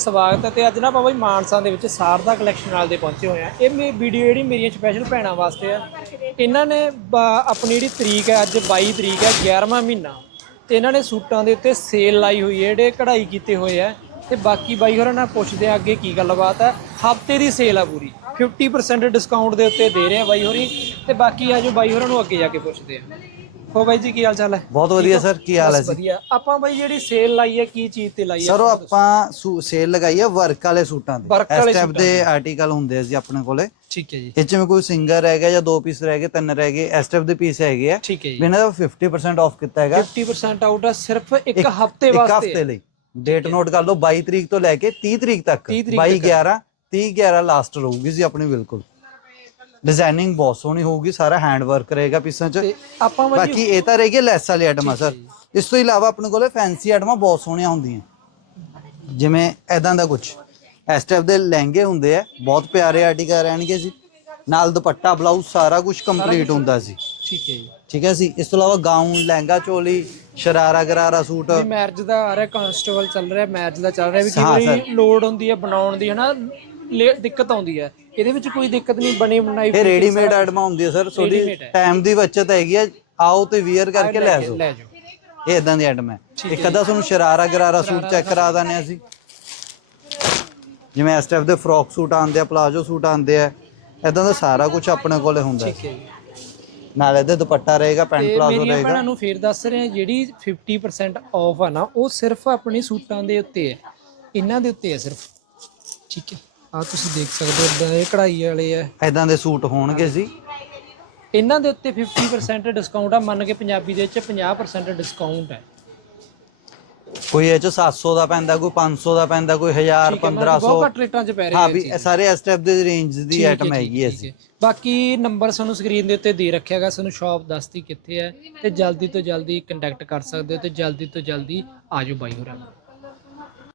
ਸਵਾਗਤ ਹੈ ਤੇ ਅੱਜ ਨਾ ਆਪਾਂ ਬਈ ਮਾਨਸਾ ਦੇ ਵਿੱਚ ਸਾਰਦਾ ਕਲੈਕਸ਼ਨ ਨਾਲ ਦੇ ਪਹੁੰਚੇ ਹੋਏ ਆ ਇਹ ਮੇ ਵੀਡੀਓ ਜਿਹੜੀ ਮੇਰੀਆਂ ਸਪੈਸ਼ਲ ਭੈਣਾਂ ਵਾਸਤੇ ਆ। ਇਹਨਾਂ ਨੇ ਬ- ਆਪਣੀ ਜਿਹੜੀ ਤਰੀਕ ਹੈ, ਅੱਜ 22 ਤਰੀਕ ਹੈ 11ਵਾਂ ਮਹੀਨਾ। ਤੇ ਇਹਨਾਂ ਨੇ ਸੂਟਾਂ ਦੇ ਉੱਤੇ ਸੇਲ ਲਾਈ ਹੋਈ ਹੈ, ਜਿਹੜੇ ਕਢਾਈ ਕੀਤੇ ਹੋਏ ਆ। ਤੇ ਬਾਕੀ ਬਾਈ ਹੋਰਾਂ ਨਾਲ ਪੁੱਛਦੇ ਆ ਅੱਗੇ ਕੀ ਗੱਲਬਾਤ ਹੈ। ਹਫ਼ਤੇ ਦੀ ਸੇਲ ਆ ਪੂਰੀ। 50% ਡਿਸਕਾਊਂਟ ਦੇ ਉੱਤੇ ਦੇ ਰਹੇ ਆ ਬਾਈ ਹੋਰੀ। ਤੇ ਬਾਕੀ ਆ ਜੋ ਬਾਈ ਹੋਰਾਂ ਨੂੰ ਅੱਗੇ ਜਾ ਕੇ ਪੁੱਛਦੇ ਆ। ਹੋ ਬਾਈ ਜੀ ਕੀ ਹਾਲ ਚਾਲ ਹੈ? ਬਹੁਤ ਵਧੀਆ ਸਰ ਕੀ ਹਾਲ ਹੈ ਜੀ? ਵਧੀਆ। ਆਪਾਂ ਬਾਈ ਜਿਹੜੀ ਸੇਲ ਲਾਈ ਹੈ ਕੀ ਚੀਜ਼ ਤੇ ਲਾਈ ਹੈ? ਸਰ ਉਹ ਆਪਾਂ ਸੇਲ ਲਗਾਈ ਹੈ ਵਰਕ ਵਾਲੇ ਸੂਟਾਂ ਤੇ। ਇਸ ਟਾਈਪ ਦੇ ਆਰਟੀਕਲ ਹੁੰਦੇ ਆ ਜੀ ਆਪਣੇ ਕੋਲੇ। ਠੀਕ ਹੈ ਜੀ। ਇਹ ਚ ਮੈਂ ਕੋਈ ਸਿੰਗਰ ਰਹਿ ਗਿਆ ਜਾਂ ਦੋ ਪੀਸ ਰਹਿ ਗਏ ਤਿੰਨ ਰਹਿ ਗਏ ਇਸ ਟਾਈਪ ਦੇ ਪੀਸ ਹੈਗੇ ਆ। ਠੀਕ ਹੈ ਜੀ। ਇਹਨਾਂ ਦਾ 50% ਆਫ ਕੀਤਾ ਹੈਗਾ। 50% ਆਊਟ ਆ ਸਿਰਫ ਇੱਕ ਹਫ਼ਤੇ ਇੱਕ ਵਾਸਤੇ। ਹਫ਼ਤੇ ਲਈ। ਡੇਟ ਨੋਟ ਕਰ ਲਓ 22 ਤਰੀਕ ਤੋਂ ਲੈ ਕੇ 30 ਤਰੀਕ ਤੱਕ। 30 ਤਰੀਕ 22 11 30 11 ਲਾਸਟ ਰਹੂਗੀ ਜੀ ਆਪਣੀ ਬਿਲਕੁਲ। ਡਿਜ਼ਾਈਨਿੰਗ ਬਹੁਤ ਸੋਹਣੀ ਹੋਊਗੀ ਸਾਰਾ ਹੈਂਡ ਵਰਕ ਰਹੇਗਾ ਪੀਸਾਂ 'ਚ। ਤੇ ਆਪਾਂ ਬਾਕੀ ਇਹ ਤਾਂ ਰਹਿ ਗਈ ਲੈਸ ਵਾਲੀ ਆਈਟਮਾਂ ਸਰ ਇਸ ਤੋਂ ਇਲਾਵਾ ਆਪਣੇ ਕੋਲੇ ਫੈਂਸੀ ਆਈਟਮਾਂ ਬਹੁਤ ਸੋਹਣੀਆਂ ਹੁੰਦੀਆਂ। ਜਿਵੇਂ ਐਦਾਂ ਦਾ ਕੁਝ ਇਸ ਟਾਈਪ ਦੇ ਲਹਿੰਗੇ ਹੁੰਦੇ ਆ ਬਹੁਤ ਪਿਆਰੇ ਆਰਟੀਕਲ ਰਹਿਣਗੇ ਜੀ। ਨਾਲ ਦੁਪੱਟਾ ਬਲਾਊਜ਼ ਸਾਰਾ ਕੁਝ ਕੰਪਲੀਟ ਹੁੰਦਾ ਸੀ ਠੀਕ ਹੈ ਜੀ। ਠੀਕ ਹੈ ਜੀ? ਇਸ ਤੋਂ ਇਲਾਵਾ gown lehenga choli sharara gharara suit. Marriage ਦਾ ਆ ਰਿਹਾ ਕਾਂਸਟੇਬਲ ਚੱਲ ਰਿਹਾ ਮੈਰਿਜ ਦਾ ਚੱਲ ਰਿਹਾ ਵੀ ਹਾਂ, ਵਾਰੀ ਲੋਡ ਹੁੰਦੀ ਹੈ ਬਣਾਉਣ ਦੀ ਹਨਾ? ਲੇ- ਦਿੱਕਤ ਆਉਂਦੀ ਹੈ। ਇਹਦੇ ਵਿੱਚ ਕੋਈ ਦਿੱਕਤ ਨਹੀਂ ਬਣੀ ਬਣਾਈ ਇਹ ਰੈਡੀਮੇਡ ਆਈਟਮਾਂ ਹੁੰਦੀਆਂ ਸਰ। ਤੁਹਾਡੀ Readymade ਹੈ। ਟਾਈਮ ਦੀ ਬਚਤ ਹੈਗੀ ਆ ਆਓ ਤੇ ਵੀਅਰ ਕਰਕੇ ਲੈ ਜਾਓ। ਲੈ ਜਾਓ। ਇਹ ਇਦਾਂ ਦੀ ਆਈਟਮ ਹੈ। ਇੱਕ ਅੱਧਾ ਤੁਹਾਨੂੰ ਸ਼ਰਾਰਾ ਗਰਾਰਾ ਸੂਟ ਚੈੱਕ ਕਰਾ ਦਾਨੇ ਆ ਅਸੀਂ। ਜਿਵੇਂ ਇਸ ਟਾਈਪ ਦੇ ਫਰੋਕ ਸੂਟ ਆਉਂਦੇ ਆ ਪਲਾਜੋ ਸੂਟ ਆਉਂਦੇ ਆ ਇਦਾਂ ਦਾ ਸਾਰਾ ਕੁਝ ਆਪਣੇ ਕੋਲੇ ਹੁੰਦਾ ਹੈ। ਠੀਕ ਹੈ ਜੀ। ਨਾਲ ਇਹਦੇ ਦੁਪੱਟਾ ਰਹੇਗਾ ਪੈਂਟ ਤੇ ਪਲਾਜੋ ਮੇਰੀਆਂ ਰਹੇਗਾ। ਭੈਣਾਂ ਨੂੰ ਫੇਰ ਦੱਸ ਰਹੇ ਜਿਹੜੀ 50% ਆਫ ਆ ਨਾ ਉਹ ਸਿਰਫ ਆਪਣੀ ਸੂਟਾਂ ਦੇ ਉੱਤੇ ਹੈ। ਇਹਨਾਂ ਦੇ ਉੱਤੇ ਹੈ ਸਿਰਫ। ਠੀਕ ਹੈ। ਆ ਤੁਸੀਂ ਦੇਖ ਸਕਦੇ ਹੋ ਇਦਾਂ ਇਹ ਕਢਾਈ ਵਾਲੇ ਆ। ਇਦਾਂ ਦੇ ਸੂਟ ਹੋਣਗੇ ਸੀ ਇਹਨਾਂ ਦੇ ਉੱਤੇ 50% ਡਿਸਕਾਊਂਟ ਆ ਮੰਨ ਕੇ ਪੰਜਾਬੀ ਦੇ ਵਿੱਚ 50% ਡਿਸਕਾਊਂਟ ਹੈ ਕੋਈ ਇਹ ਚ 700 ਦਾ ਪੈਂਦਾ ਕੋਈ 500 ਦਾ ਪੈਂਦਾ ਕੋਈ 1000 1500 ਬਹੁਤ ਘੱਟ ਰੇਟਾਂ 'ਚ ਪੈ ਰਹੇ ਹਾਂ ਵੀ ਇਹ ਸਾਰੇ ਇਸ ਟਾਈਪ ਦੇ ਰੇਂਜ ਦੀ ਆਈਟਮ ਹੈਗੀ ਸੀ ਹੈ। ਬਾਕੀ ਨੰਬਰ ਸਾਨੂੰ ਸਕਰੀਨ ਦੇ ਉੱਤੇ ਦੇ ਰੱਖਿਆਗਾ ਸਾਨੂੰ ਸ਼ਾਪ ਦੱਸਦੀ ਕਿੱਥੇ ਹੈ ਤੇ ਜਲਦੀ ਤੋਂ ਜਲਦੀ ਕੰਟੈਕਟ ਕਰ ਸਕਦੇ ਹੋ ਤੇ ਜਲਦੀ ਤੋਂ ਜਲਦੀ ਆਜੋ ਬਾਈ ਹੋਰਾਂ